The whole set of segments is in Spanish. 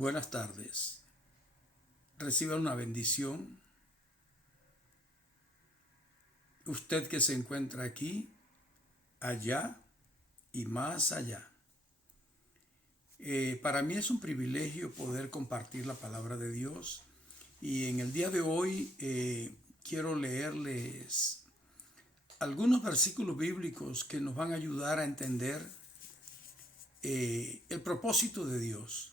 Buenas tardes. Reciba una bendición. Usted que se encuentra aquí, allá y más allá. Para mí es un privilegio poder compartir la palabra de Dios. Y en el día de hoy quiero leerles algunos versículos bíblicos que nos van a ayudar a entender el propósito de Dios.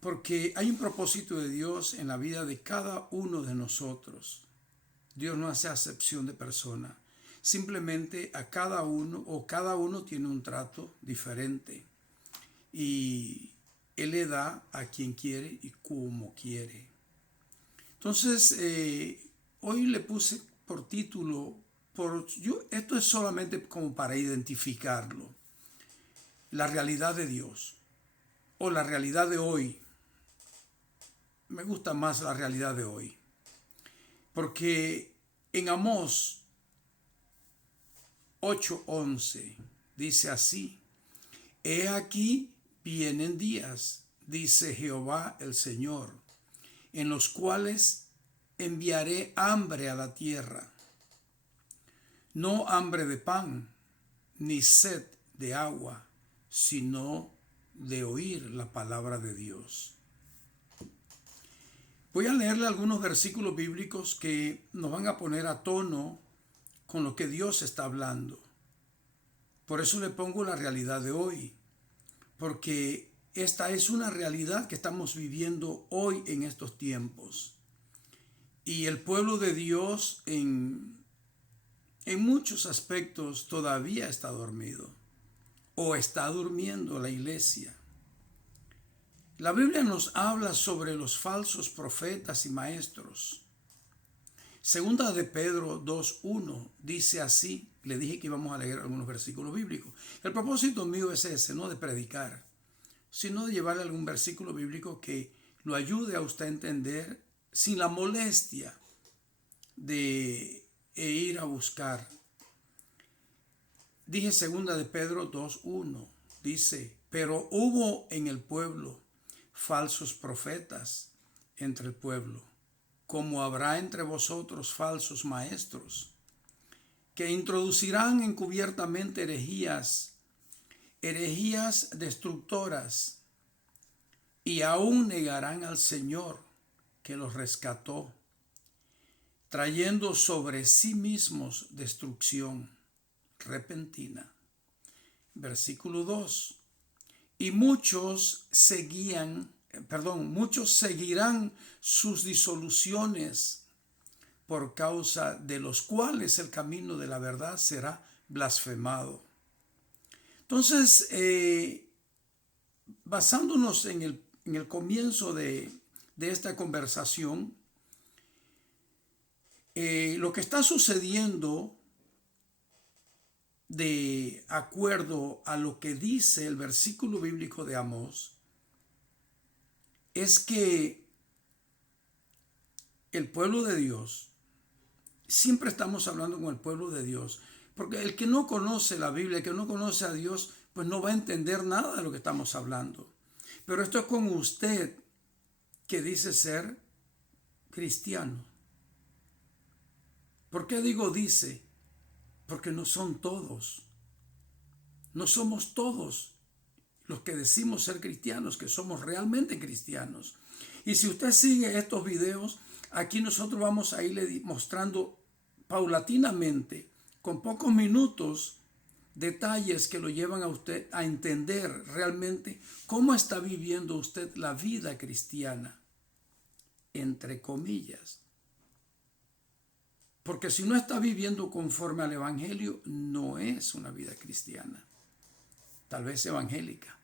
Porque hay un propósito de Dios en la vida de cada uno de nosotros. Dios no hace acepción de persona. Simplemente a cada uno tiene un trato diferente. Y Él le da a quien quiere y como quiere. Entonces, hoy le puse por título, esto es solamente como para identificarlo, la realidad de Dios o la realidad de hoy. Me gusta más la realidad de hoy. Porque en Amós 8:11 dice así: He aquí vienen días, dice Jehová el Señor, en los cuales enviaré hambre a la tierra, no hambre de pan, ni sed de agua, sino de oír la palabra de Dios. Voy a leerle algunos versículos bíblicos que nos van a poner a tono con lo que Dios está hablando. Por eso le pongo la realidad de hoy, porque esta es una realidad que estamos viviendo hoy en estos tiempos. Y el pueblo de Dios en muchos aspectos todavía está dormido, o está durmiendo la iglesia. La Biblia nos habla sobre los falsos profetas y maestros. Segunda de Pedro 2:1 dice así. Le dije que íbamos a leer algunos versículos bíblicos. El propósito mío es ese, no de predicar, sino de llevarle algún versículo bíblico que lo ayude a usted a entender sin la molestia de ir a buscar. Dije segunda de Pedro 2:1. Dice: pero hubo en el pueblo falsos profetas entre el pueblo, como habrá entre vosotros falsos maestros, que introducirán encubiertamente herejías destructoras, y aún negarán al Señor que los rescató, trayendo sobre sí mismos destrucción repentina. Versículo 2. Y muchos seguirán sus disoluciones, por causa de los cuales el camino de la verdad será blasfemado. Entonces, basándonos en el comienzo de esta conversación, lo que está sucediendo, de acuerdo a lo que dice el versículo bíblico de Amós, es que el pueblo de Dios, siempre estamos hablando con el pueblo de Dios, porque el que no conoce la Biblia, el que no conoce a Dios, pues no va a entender nada de lo que estamos hablando. Pero esto es con usted que dice ser cristiano. ¿Por qué digo dice? Porque no son todos. No somos todos los que decimos ser cristianos, que somos realmente cristianos. Y si usted sigue estos videos, aquí nosotros vamos a irle mostrando paulatinamente, con pocos minutos, detalles que lo llevan a usted a entender realmente cómo está viviendo usted la vida cristiana, entre comillas. Porque si no está viviendo conforme al Evangelio, no es una vida cristiana. Tal vez evangélica,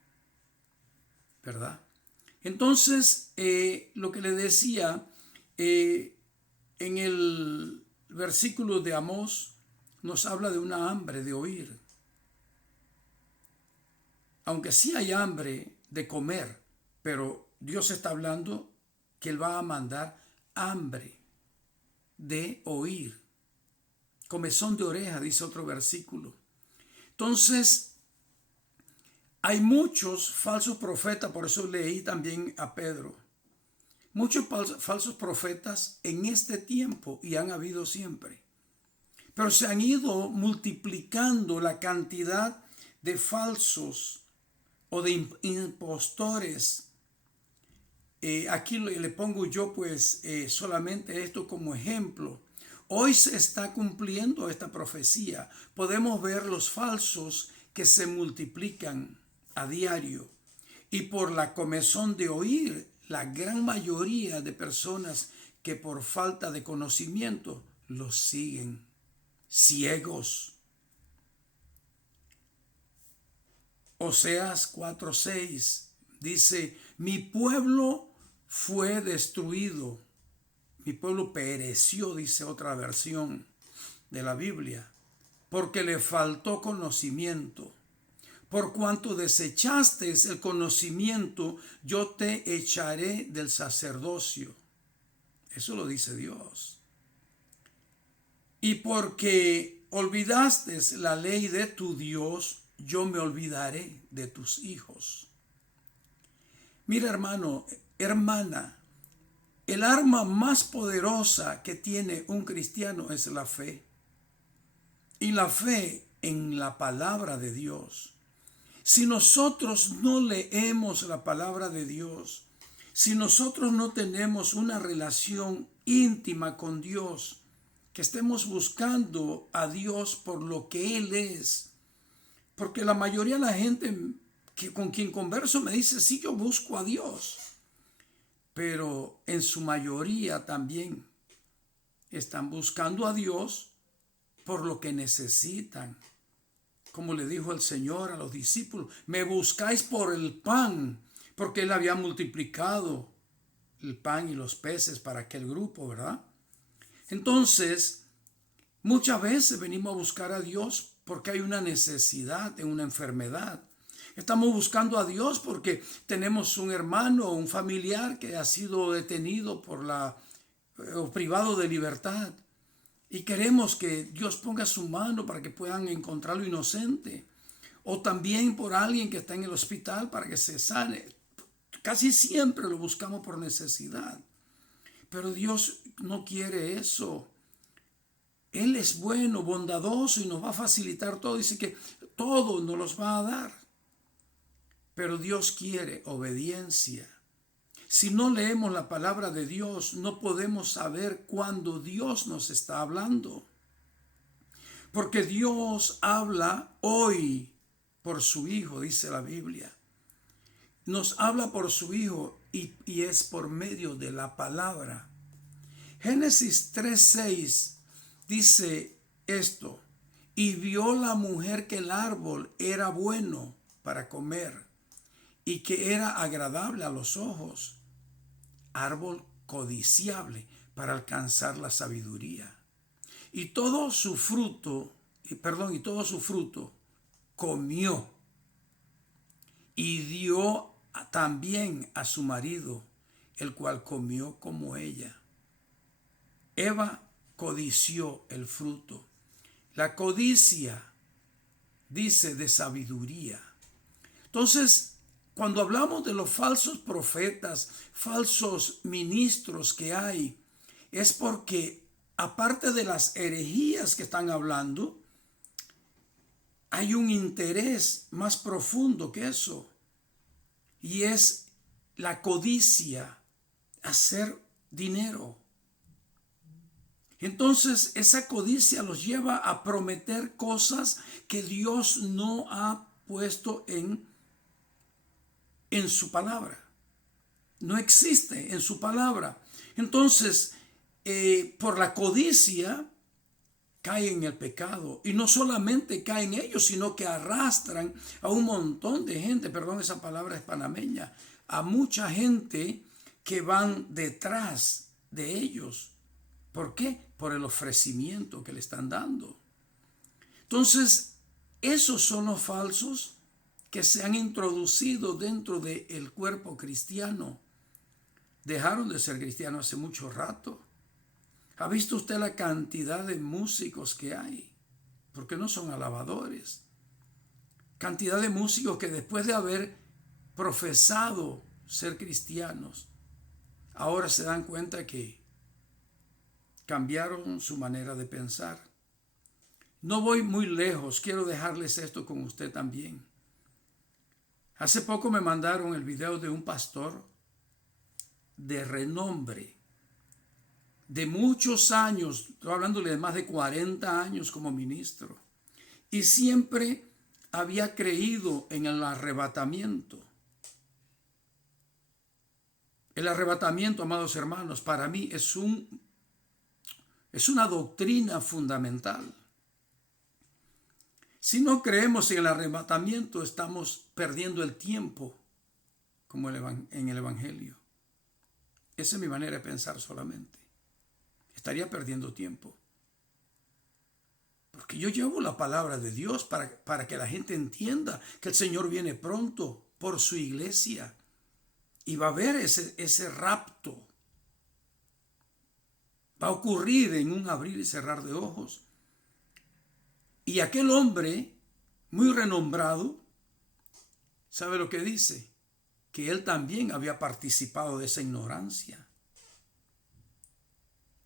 ¿verdad? Entonces, lo que le decía, en el versículo de Amós nos habla de una hambre de oír. Aunque sí hay hambre de comer, pero Dios está hablando que Él va a mandar hambre de oír. Comezón de oreja, dice otro versículo. Entonces, Hay muchos falsos profetas, por eso leí también a Pedro. Muchos falsos profetas en este tiempo y han habido siempre. Pero se han ido multiplicando la cantidad de falsos o de impostores. Aquí le pongo yo pues solamente esto como ejemplo. Hoy se está cumpliendo esta profecía. Podemos ver los falsos que se multiplican a diario. Y por la comezón de oír, la gran mayoría de personas que por falta de conocimiento los siguen, ciegos. Oseas 4:6 dice: mi pueblo fue destruido, mi pueblo pereció, dice otra versión de la Biblia, porque le faltó conocimiento. Por cuanto desechaste el conocimiento, yo te echaré del sacerdocio. Eso lo dice Dios. Y porque olvidaste la ley de tu Dios, yo me olvidaré de tus hijos. Mira, hermano, hermana, el arma más poderosa que tiene un cristiano es la fe. Y la fe en la palabra de Dios. Si nosotros no leemos la palabra de Dios, si nosotros no tenemos una relación íntima con Dios, que estemos buscando a Dios por lo que Él es, porque la mayoría de la gente con quien converso me dice: sí, yo busco a Dios, pero en su mayoría también están buscando a Dios por lo que necesitan. Como le dijo el Señor a los discípulos: me buscáis por el pan, porque Él había multiplicado el pan y los peces para aquel grupo, ¿verdad? Entonces, muchas veces venimos a buscar a Dios porque hay una necesidad en una enfermedad. Estamos buscando a Dios porque tenemos un hermano o un familiar que ha sido detenido o privado de libertad. Y queremos que Dios ponga su mano para que puedan encontrarlo inocente. O también por alguien que está en el hospital para que se sane. Casi siempre lo buscamos por necesidad. Pero Dios no quiere eso. Él es bueno, bondadoso y nos va a facilitar todo. Dice que todo nos los va a dar. Pero Dios quiere obediencia. Si no leemos la palabra de Dios, no podemos saber cuándo Dios nos está hablando. Porque Dios habla hoy por su Hijo, dice la Biblia. Nos habla por su Hijo y es por medio de la palabra. Génesis 3:6 dice esto: y vio la mujer que el árbol era bueno para comer y que era agradable a los ojos, árbol codiciable para alcanzar la sabiduría. Y todo su fruto comió y dio también a su marido, el cual comió como ella. Eva codició el fruto. La codicia dice de sabiduría. Entonces, cuando hablamos de los falsos profetas, falsos ministros que hay, es porque aparte de las herejías que están hablando, hay un interés más profundo que eso. Y es la codicia, hacer dinero. Entonces, esa codicia los lleva a prometer cosas que Dios no ha puesto en su palabra. No existe en su palabra. Entonces, por la codicia caen en el pecado. Y no solamente caen ellos, sino que arrastran a un montón de gente, perdón, esa palabra es panameña, a mucha gente que van detrás de ellos. ¿Por qué? Por el ofrecimiento que le están dando. Entonces, esos son los falsos que se han introducido dentro del cuerpo cristiano. Dejaron de ser cristianos hace mucho rato. ¿Ha visto usted la cantidad de músicos que hay? Porque no son alabadores. cantidad de músicos que después de haber profesado ser cristianos, ahora se dan cuenta que cambiaron su manera de pensar. No voy muy lejos, quiero dejarles esto con usted también. Hace poco me mandaron el video de un pastor de renombre, de muchos años, estoy hablándole de más de 40 años como ministro, y siempre había creído en el arrebatamiento. El arrebatamiento, amados hermanos, para mí es una doctrina fundamental. Si no creemos en el arrebatamiento, estamos perdiendo el tiempo, como en el Evangelio. Esa es mi manera de pensar solamente. Estaría perdiendo tiempo. Porque yo llevo la palabra de Dios para que la gente entienda que el Señor viene pronto por su iglesia. Y va a haber ese rapto. Va a ocurrir en un abrir y cerrar de ojos. Y aquel hombre muy renombrado, ¿sabe lo que dice? Que él también había participado de esa ignorancia.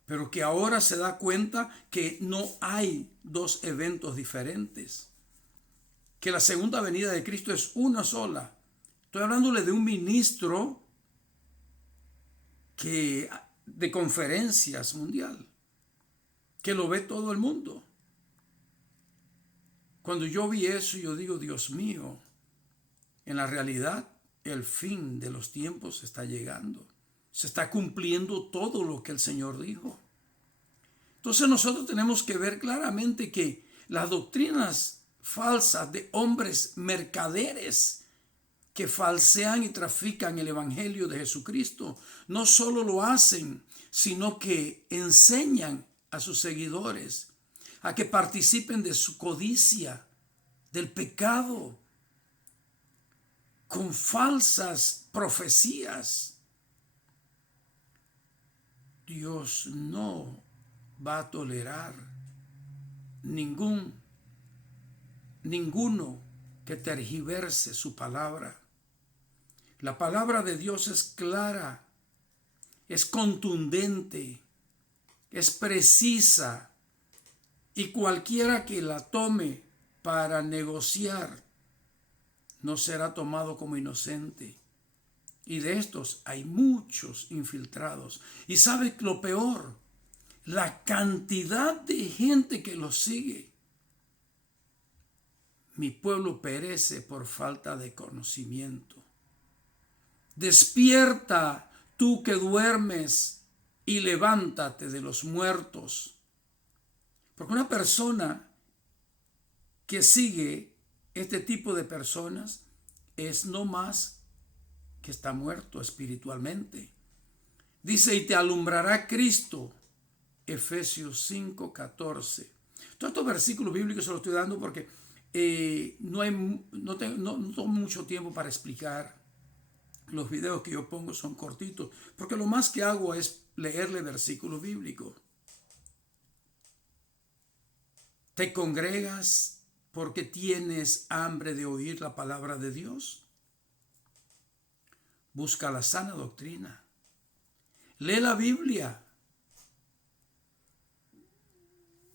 Pero que ahora se da cuenta que no hay dos eventos diferentes. Que la segunda venida de Cristo es una sola. Estoy hablándole de un ministro de conferencias mundial, que lo ve todo el mundo. Cuando yo vi eso, yo digo, Dios mío, en la realidad el fin de los tiempos está llegando. Se está cumpliendo todo lo que el Señor dijo. Entonces nosotros tenemos que ver claramente que las doctrinas falsas de hombres mercaderes que falsean y trafican el Evangelio de Jesucristo, no solo lo hacen, sino que enseñan a sus seguidores a que participen de su codicia, del pecado, con falsas profecías. Dios no va a tolerar ninguno que tergiverse su palabra. La palabra de Dios es clara, es contundente, es precisa, y cualquiera que la tome para negociar no será tomado como inocente. Y de estos hay muchos infiltrados. ¿Y sabe lo peor? La cantidad de gente que los sigue. Mi pueblo perece por falta de conocimiento. Despierta, tú que duermes, y levántate de los muertos. Porque una persona que sigue este tipo de personas es no más que está muerto espiritualmente. Dice, y te alumbrará Cristo. Efesios 5:14. Todos estos versículos bíblicos se los estoy dando porque no tomo mucho tiempo para explicar. Los videos que yo pongo son cortitos, porque lo más que hago es leerle versículos bíblicos. ¿Te congregas porque tienes hambre de oír la palabra de Dios? Busca la sana doctrina. Lee la Biblia.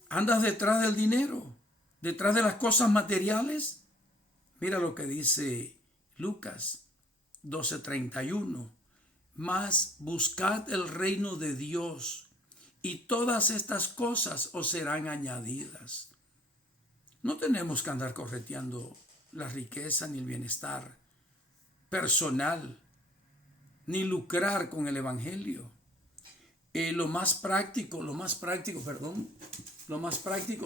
¿Andas detrás del dinero? ¿Detrás de las cosas materiales? Mira lo que dice Lucas 12:31. Mas buscad el reino de Dios, y todas estas cosas os serán añadidas. No tenemos que andar correteando la riqueza ni el bienestar personal, ni lucrar con el Evangelio. Lo más práctico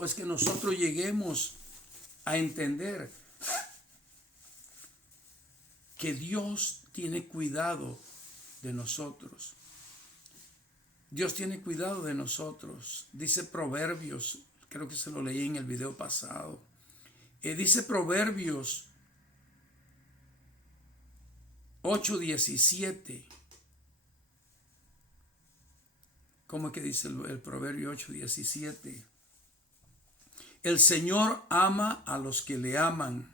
es que nosotros lleguemos a entender que Dios tiene cuidado de nosotros. Dios tiene cuidado de nosotros. Dice Proverbios, creo que se lo leí en el video pasado. Dice Proverbios 8:17. ¿Cómo es que dice el Proverbio 8:17? El Señor ama a los que le aman,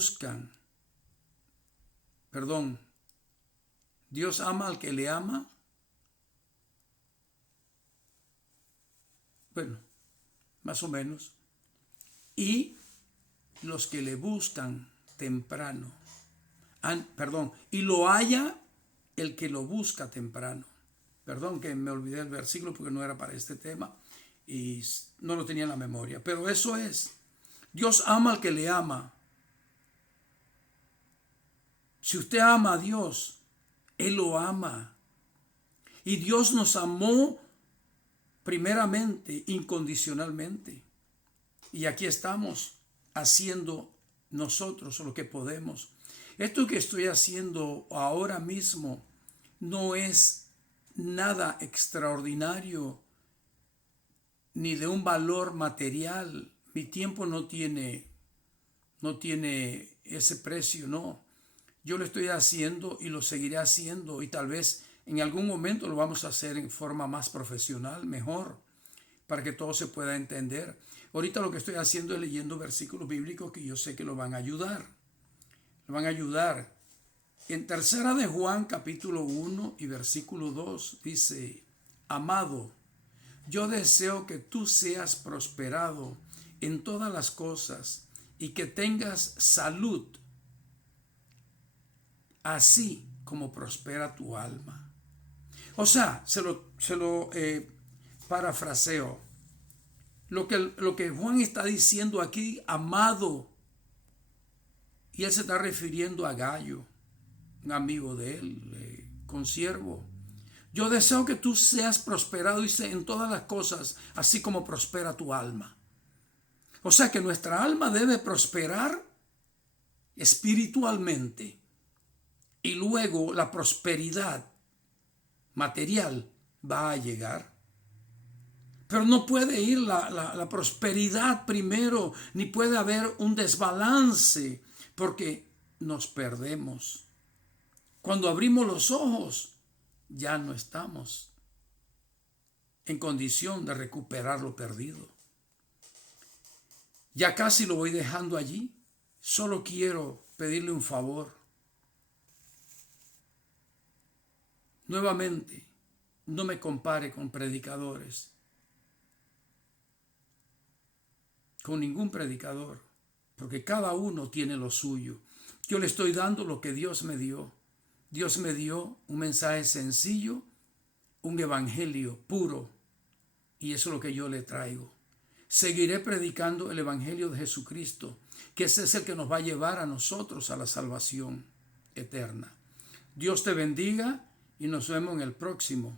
buscan, perdón, Dios ama al que le ama. Bueno, más o menos. Y los que le buscan temprano. Y lo halla el que lo busca temprano. Perdón que me olvidé el versículo porque no era para este tema y no lo tenía en la memoria. Pero eso es. Dios ama al que le ama. Si usted ama a Dios, Él lo ama. Y Dios nos amó primeramente, incondicionalmente. Y aquí estamos haciendo nosotros lo que podemos. Esto que estoy haciendo ahora mismo no es nada extraordinario ni de un valor material. Mi tiempo no tiene ese precio, no. Yo lo estoy haciendo y lo seguiré haciendo y tal vez en algún momento lo vamos a hacer en forma más profesional, mejor, para que todo se pueda entender. Ahorita lo que estoy haciendo es leyendo versículos bíblicos que yo sé que lo van a ayudar. Lo van a ayudar. En tercera de Juan, capítulo 1 y versículo 2, dice: amado, yo deseo que tú seas prosperado en todas las cosas y que tengas salud, así como prospera tu alma. O sea, se lo parafraseo. Lo que Juan está diciendo aquí, amado, y él se está refiriendo a Gayo, un amigo de él, consiervo. Yo deseo que tú seas prosperado, dice, en todas las cosas, así como prospera tu alma. O sea que nuestra alma debe prosperar espiritualmente y luego la prosperidad material va a llegar. Pero no puede ir la prosperidad primero, ni puede haber un desbalance, porque nos perdemos. Cuando abrimos los ojos, ya no estamos en condición de recuperar lo perdido. Ya casi lo voy dejando allí. Solo quiero pedirle un favor. Nuevamente, no me compare con predicadores, con ningún predicador, porque cada uno tiene lo suyo. Yo le estoy dando lo que Dios me dio. Dios me dio un mensaje sencillo, un evangelio puro, y eso es lo que yo le traigo. Seguiré predicando el evangelio de Jesucristo, que ese es el que nos va a llevar a nosotros a la salvación eterna. Dios te bendiga y nos vemos en el próximo